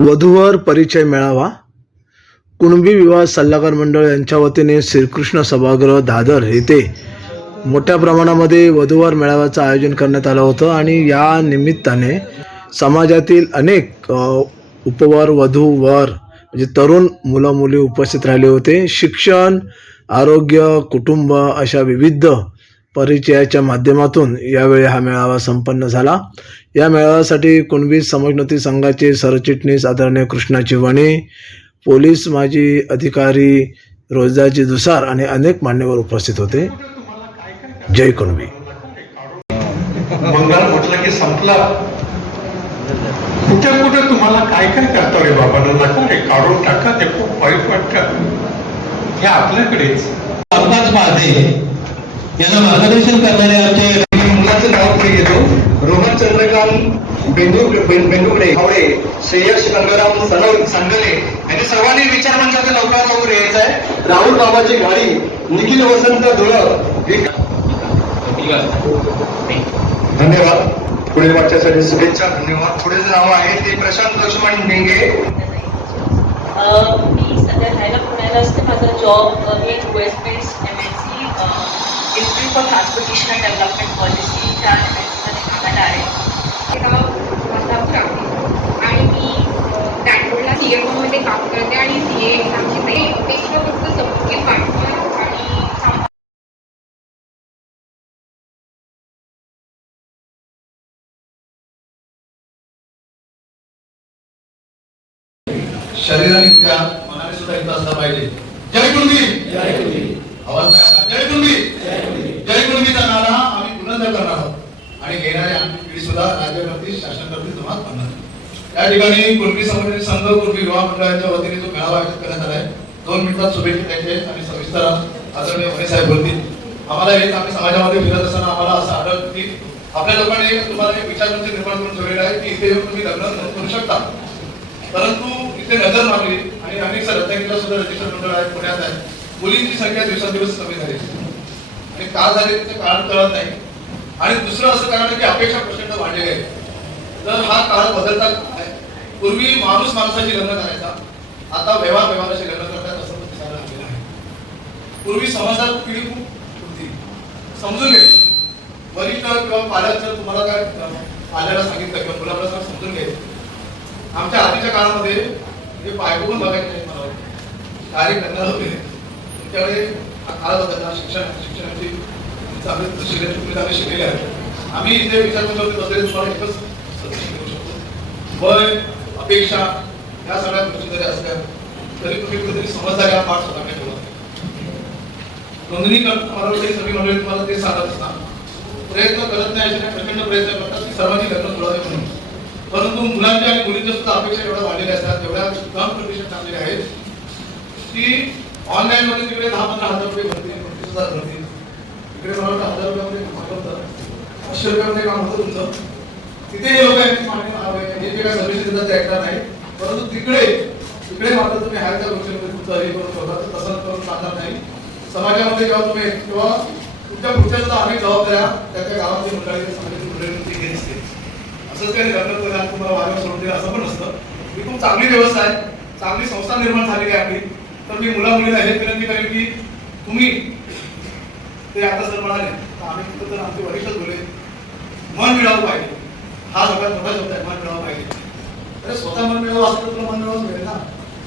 वधूवर परिचय मेळावा कुणबी विवाह सल्लागार मंडळ यांच्या वतीने श्रीकृष्ण सभागृह दादर येथे मोठ्या प्रमाणामध्ये वधूवर मेळाव्याचं आयोजन करण्यात आलं होतं आणि या निमित्ताने समाजातील अनेक उपवर वधूवर म्हणजे तरुण मुलं मुली उपस्थित राहिले होते. शिक्षण आरोग्य कुटुंब अशा विविध परिचयाच्या माध्यमातून यावेळी हा मेळावा संपन्न झाला. या मेळाव्यासाठी कुणबी समजनोती संघाचे सरचिटणीस आदरणीय कृष्णाची वणे पोलीस माजी अधिकारी रोजदारजी दुसार आणि अनेक मान्यवर उपस्थित होते. जय कुणबी. मंगळ म्हटलं की संपला. कुठे कुठे तुम्हाला काय काय करता रे बाबा? नका रे काढून टाका ते खूप वाईट वाटतं हे आपल्याकडेच. आत्ताच पाहते यांना मार्गदर्शन करणारे आमचे मी मुलाचं नाव पुढे घेतो रोहन चंद्रकांत बेंदू बेंदुकडे हावडे श्रेयश गंगाराम सनव सांगले. यांनी सर्वांनी विचार मंचाच्या लवकरात लवकर यायचं आहे. राहुल बाबाची गाडी निखिल वसंत धुळक धन्यवाद. पुढील वाटच्यासाठी शुभेच्छा धन्यवाद. पुढे जे नाव आहे ते प्रशांत लक्ष्मण डेंगे मी सध्या राहायला पुण्याला असते. माझा जॉब हे west best M S C institute for transportation and development policy त्या एम एन सीमध्ये कामाला आहे हे नाव माधव रावते आणि मी बँगलोरला सी एम ओमध्ये काम करते आणि सी ए एक्झामची तयारी पेक्षा फक्त आणि थांबा. शरीराने त्या मनाने सुद्धा इथं असला पाहिजे. जय कुणबी आवाज जय कुणबी जय कुणबीचा नारा आम्ही बुलंद करणार आहोत. आणि येणारी आमची पिढी सुद्धा राज्य शासनकर्ती शासन तुम्हाला म्हणणार या ठिकाणी कुणबी संघटने संघ कुणबी विवाह मंडळाच्या वतीने जो मेळावा आयोजित करण्यात आलाय दोन मिनिटात शुभेच्छा द्यायचे आणि सविस्तर आदरणीय वने साहेब बोलतील. आम्हाला एक आम्ही समाजामध्ये फिरत असताना आम्हाला असं आढळतं की आपल्या लोकांनी तुम्हाला एक विचारवंत निर्माण करून ठेवलेला आहे की इथे येऊन तुम्ही लग्न करू शकता. परंतु इथे नजर मागली आणि अनेक सर रत्नागिरीला सुद्धा रजिस्टर मंडळ आहे पुण्यात आहे. मुलींची संख्या दिवसांदिवस कमी झाली. आणि का झाले ते कारण कळत नाही. आणि दुसरं असं कारण की अपेक्षा प्रचंड वाढलेल्या आहे तर हा काळ बदलता आहे. पूर्वी माणूस माणसाची लग्न करायचा. आता व्यवहार व्यवहाराचे लग्न करतात असं दिसायला लागलेलं आहे. पूर्वी समाजात पिढी खूप होती. समजून घ्यायची वरिष्ठ किंवा पालक जर तुम्हाला काय पाल्याला सांगितलं किंवा मुलाला समजून घ्यायचं आमच्या आधीच्या काळामध्ये हे बायको बघायचं बघायचे नाही मला वाटतं. डायरेक्ट लग्न होते. त्यावेळी हा काळ बदलला शिक्षण शिक्षणाची चांगले शिकले तुम्ही चांगले शिकलेले आहेत आम्ही इथे विचार करतो की बसलेले तुम्हाला एकच सत्य शिकवू शकतो. वय अपेक्षा या सगळ्या गोष्टी जरी असल्या तरी तुम्ही कुठेतरी समजदारी हा पाठ स्वतःकडे ठेवला नोंदणी करत मला वाटतं सगळी मंडळी तुम्हाला ते सांगत असतात प्रयत्न करत नाही अशा प्रचंड प्रयत्न करतात की सर्वांनी लग्न जुळावे म्हणून. परंतु मुलांच्या आणि मुलींच्या सुद्धा अपेक्षा एवढ्या वाढलेल्या असतात एवढ्या कम कंडिशन टाकलेल्या आहेत की ऑनलाईन मध्ये तिकडे दहा पंधरा हजार रुपये भरतील पंचवीस हजार भरतील. इकडे मला वाटतं हजार रुपयामध्ये काम पाचशे रुपयामध्ये काम होतं तुमचं. तिथे हे लोक यांची हे जे काय सर्व्हिस देतात ते ऐकणार नाही परंतु तिकडे तिकडे मात्र तुम्ही हाय त्या गोष्टीमध्ये तुमचं हे करून ठेवता तसं करून चालणार नाही. समाजामध्ये जेव्हा तुम्ही किंवा तुमच्या पुढच्या सुद्धा अनेक जबाबदाऱ्या त्या त्या गावातली मंडळी समाजाची मंडळी घेत असते असंच काही लग्न तुम्हाला वारं सोडून दिलं असं पण नसतं ही खूप चांगली व्यवस्था आहे. चांगली संस्था निर्माण झालेली आहे आपली. तर मी मुला मुलीला हेच विनंती करेन की तुम्ही ते आता जर म्हणाले तर आम्ही तिथं तर आमचे वरिष्ठच बोले मन मिळावं पाहिजे. हा सगळ्यात मोठा शब्द आहे मन मिळावं पाहिजे. अरे स्वतः मन मिळावं असं तर तुला मन मिळावंच मिळेल ना.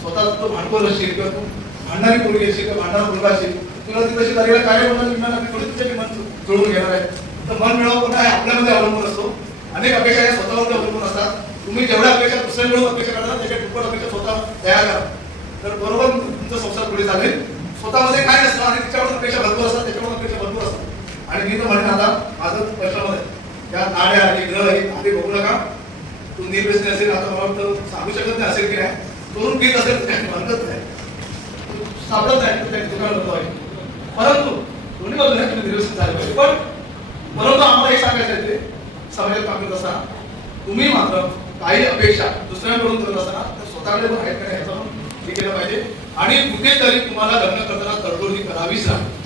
स्वतः तो भांडवल असेल किंवा तू भांडणारी पोरगी असेल किंवा भांडार मुलगा असेल तुला ती तशी तारीला कार्य म्हणून विमान आम्ही थोडी तुझ्या मन जुळवून घेणार आहे. तर मन मिळावं पण आहे आपल्यामध्ये अवलंबून असतो. अनेक अपेक्षा या स्वतःवर अवलंबून असतात. तुम्ही जेवढ्या अपेक्षा दुसऱ्या मिळून अपेक्षा करता त्याच्या दुप्पट अपेक्षा स्वतः तयार करा. तर बरोबर तुमचा संसार पुढे चालेल. स्वतःमध्ये काय नसतं आणि तिच्याकडून अपेक्षा भरपूर असतात त्याच्याकडून अपेक्षा भरपूर असतात. आणि मी तर म्हणेन आता माझं प्रश्नामध्ये त्या नाड्या आणि ग्रह हे आधी बघू नका. तू निर्व्यसनी असेल आता मला वाटतं सांगू शकत नाही असेल की नाही. करून घेत असेल काही म्हणत नाही. सापडत नाही तर त्या ठिकाणी होतो आहे. परंतु दोन्ही बाजूने तुम्ही निर्व्यसन झाले पाहिजे. पण परंतु आम्हाला हे सांगायचं आहे ते समाजात काम करत असताना तुम्ही मात्र काही अपेक्षा दुसऱ्यांकडून करत असताना तर स्वतःकडे पण आहेत का नाही ह्याचा हे केलं पाहिजे. आणि कुठेतरी तुम्हाला लग्न करताना तडजोड ही करावीच लागते.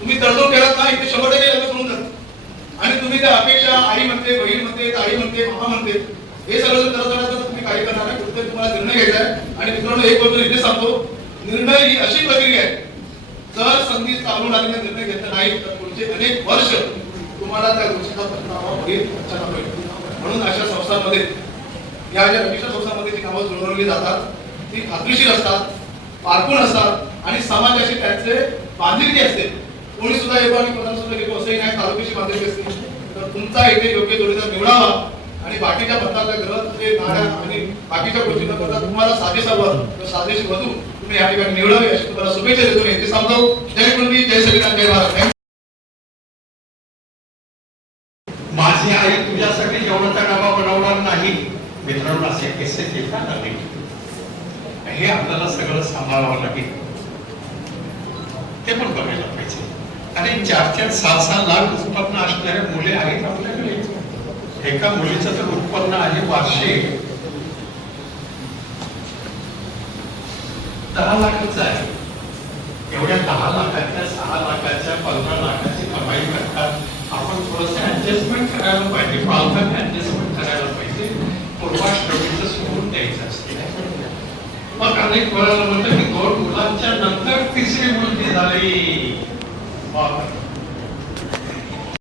तुम्ही तडजोड केलात ना इथे शंभर टक्के लग्न करून जात आणि तुम्ही त्या अपेक्षा आई म्हणते बहीण म्हणते ताई म्हणते मामा म्हणते हे सगळं जर करत राहिला तर तुम्ही काही करणार नाही. कुठेतरी तुम्हाला निर्णय घेत आहे. आणि मित्रांनो एक गोष्ट इथे सांगतो. निर्णय ही अशी प्रक्रिया आहे. जर संधी चालून आलेला निर्णय घेतला नाही तर पुढचे अनेक वर्ष तुम्हाला त्या गोष्टीचा परिणाम होईल अचानक होईल. म्हणून अशा संस्थांमध्ये या ज्या विशिष्ट संस्थांमध्ये जी कामं जुळवली जातात ती खात्रीशीर असतात. पारखून असतात आणि समाजाशी त्यांचे बांधिलकी असते. कोणी सुद्धा येतो आणि कोणाला सुद्धा घेतो असंही नाही तालुक्याची बांधिलकी असते. तर तुमचा इथे योग्य जोडीदार निवडावा आणि बाकीच्या पत्रातल्या ग्रह जे नाड्या आणि बाकीच्या गोष्टी न करता तुम्हाला साधे सावध किंवा साधेशी वधू तुम्ही या ठिकाणी निवडावे अशी तुम्हाला शुभेच्छा देतो मी इथे सांगतो जय कुंडी जय संविधान जय भारत. माझी आई तुझ्यासाठी जेवणाचा डबा बनवणार नाही. मित्रांनो असे किस्से येतात नाही हे आपल्याला सगळं सांभाळावं लागेल. ते पण बघायला पाहिजे. आणि चार चार सहा सहा लाख उत्पन्न असणाऱ्या मुले आहेत आपल्याकडे. एका मुलीचं तर उत्पन्न आहे वार्षिक दहा लाखच आहे. एवढ्या दहा लाखाच्या सहा लाखाच्या पंधरा लाखाची कमाई करतात. आपण थोडस ऍडजस्टमेंट करायला पाहिजे. पालकांनी ऍडजस्टमेंट करायला पाहिजे पूर्वाश्रमीचं सोडून द्यायचं असते मग अनेक वेळाला म्हणलं की दोन मुलांच्या नंतर तिसरी मुलगी झाली बापरे.